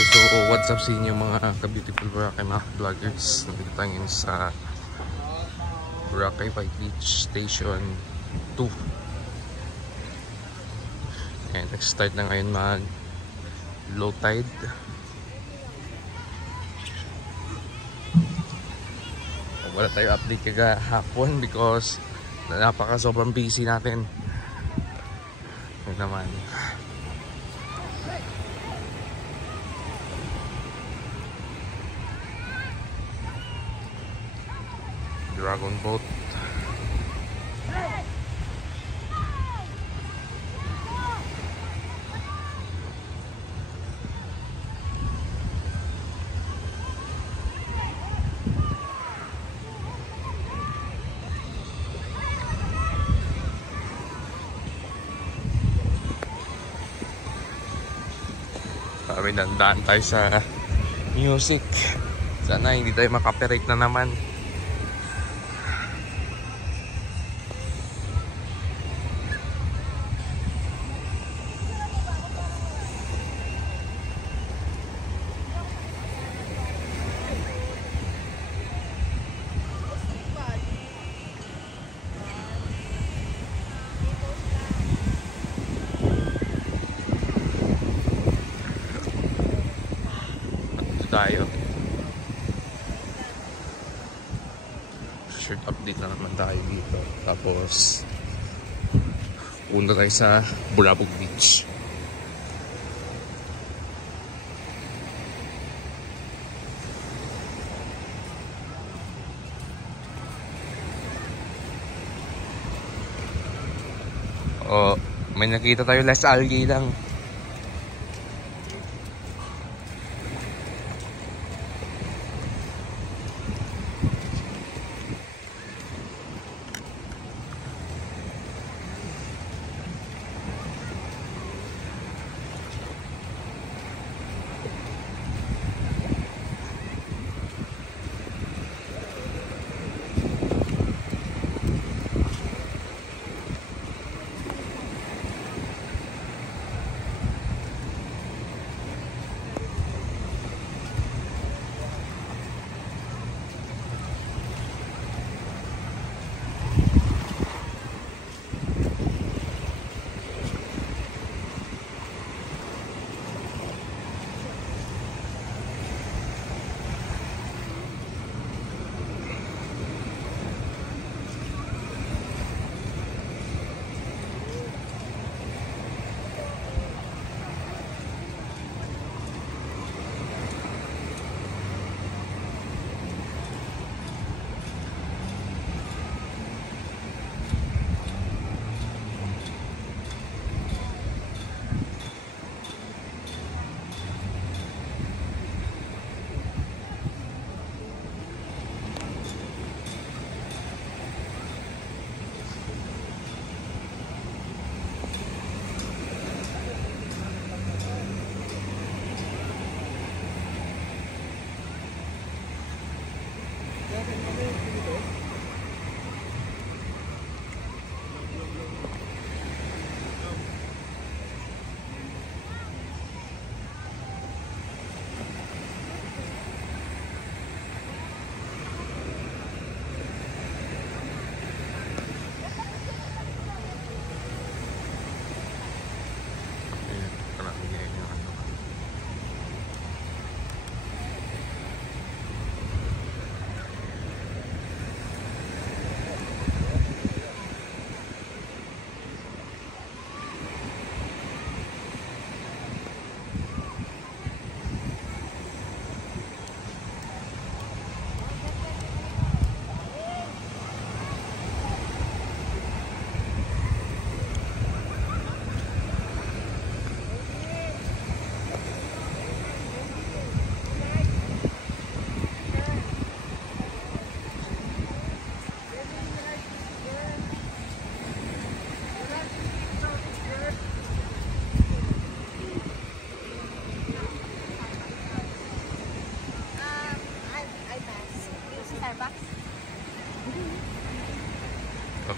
Okay, so what's up sa inyo mga ka-beautiful Boracay mga vloggers. Nandito tayo ngayon sa Boracay White Beach Station 2. And nag-start na ngayon mag low tide. Wala tayo update kagahapon because napaka sobrang busy natin. Yun naman. Dragon boat. May dandaan tayo sa music. Sana hindi tayo makaperate na naman. Tayo short update na naman tayo dito, tapos una tayo sa Burabog Beach. May nakita tayo last algae lang.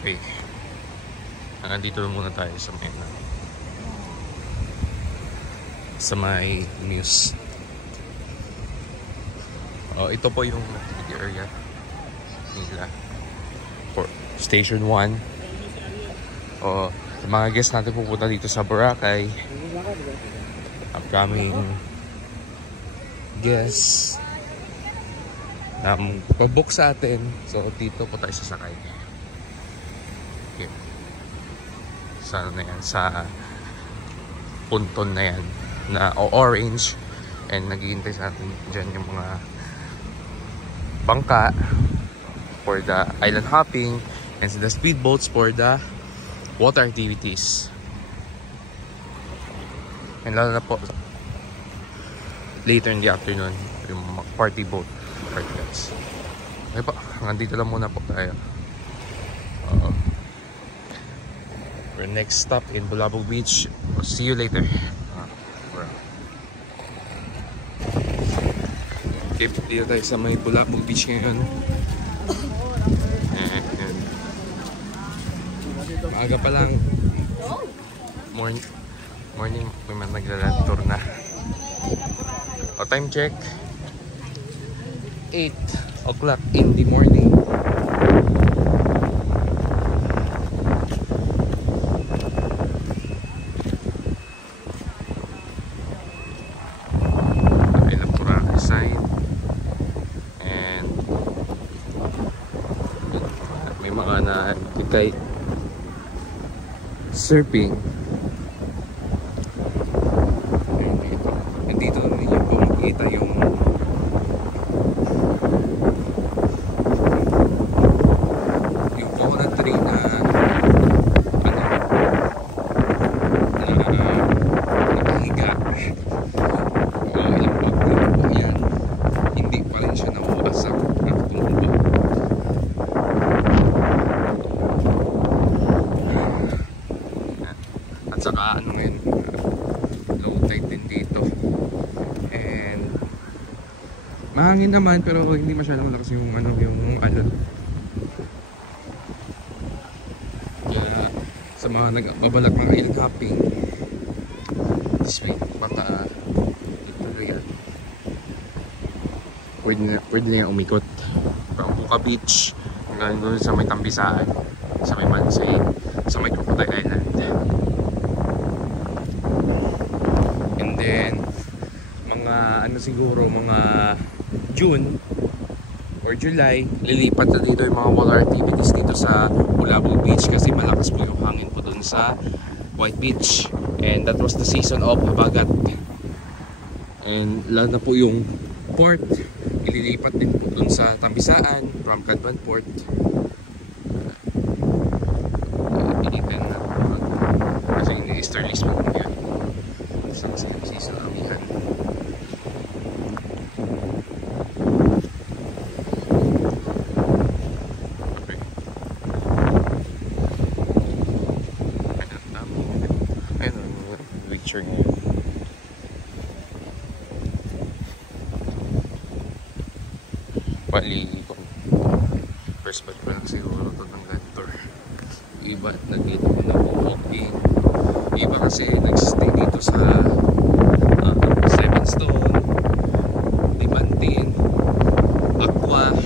Okay. Nandito muna tayo sa may news. Ito po yung activity area nila for Station 1. Sa mga guests natin pupunta dito sa Boracay, upcoming guests na pag-book sa atin. So dito po tayo sasakay. Okay. Sa ano na yan, sa punton na yan na orange, and naghihintay sa atin dyan yung mga bangka for the island hopping and the speedboats for the water activities. And lalo na po later in the afternoon yung party boat. Okay po, hanggang dito lang muna po tayo. For next stop in Bulabog Beach. I'll see you later. Okay, dito tayo sa may Bulabog Beach ngayon. And maaga pa lang. Morning, may man naglaland tour na. Time check, 8 o'clock in the morning. Electoral sign. And may mga na-kite surfing. Dito ninyo po makikita yung coconut tree na nakahiga. Ilang pagkakita po yan, hindi pa rin siya nawasak at tumubo. At saka ano ngayon, low tide din dito. Mahangin naman pero hindi masyadong malakas yung yung alon. Kaya sa mga nagbabalak mga island hopping, this way, baka pwede na yung umikot. Pang-Buka Beach, hanggang doon sa may Tambisaan, sa may Mansay, sa may Crocodile Island. And then mga siguro mga June or July, lilipat na dito yung mga water activities dito sa Bulabog Beach kasi malakas po yung hangin po dun sa White Beach, and that was the season of habagat. And lalo na po yung port, ililipat din po dun sa Tambisaan from Cadban Port. Pilitan na kasi hindi easterlies po yan sa season amihan. Ngayon bali first batch pa lang siguro ito ng land tour. Iba nag-dito na walking, iba kasi nag-stay dito sa Seven Stone, Dimantin, Aqua.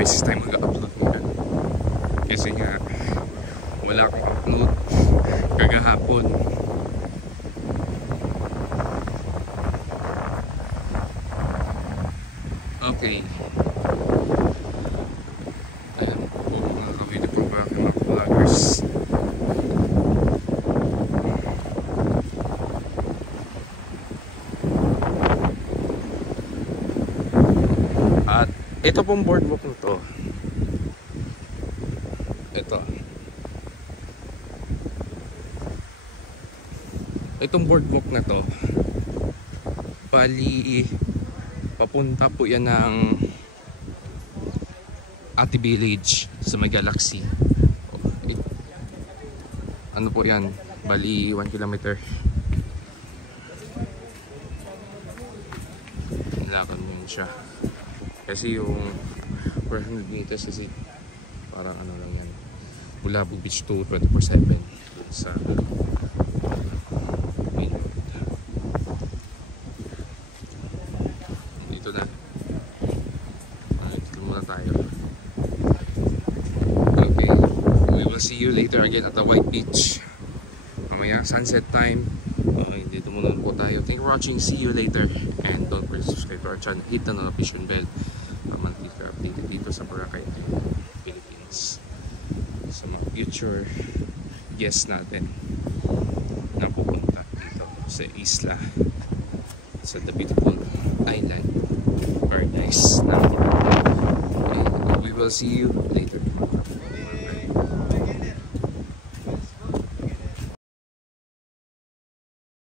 Beses tayo mag-upload ngayon kasi nga wala akong upload kagahapon. Okay, ayan po mga ka-video po ba mga vloggers. At ito pong boardwalk nito. Itong boardwalk na to, bali papunta po yan ng Ati Village sa may Galaxy. Ano po yan, bali 1 kilometer. siya. Kasi yung 400 meters kasi parang ano lang yan. Bulabog Beach to 24/7 sa dito na. Dito muna tayo. Okay, we will see you later again at the White Beach. Mamaya sunset time. Okay, dito muna po tayo. Thank you for watching. See you later. And don't forget to subscribe to our channel. Hit the notification bell para monthly ka updated dito sa Boracay, Philippines. Sa mga future guests natin na pupunta dito sa isla, sa the beautiful island paradise natin. Okay, we will see you later.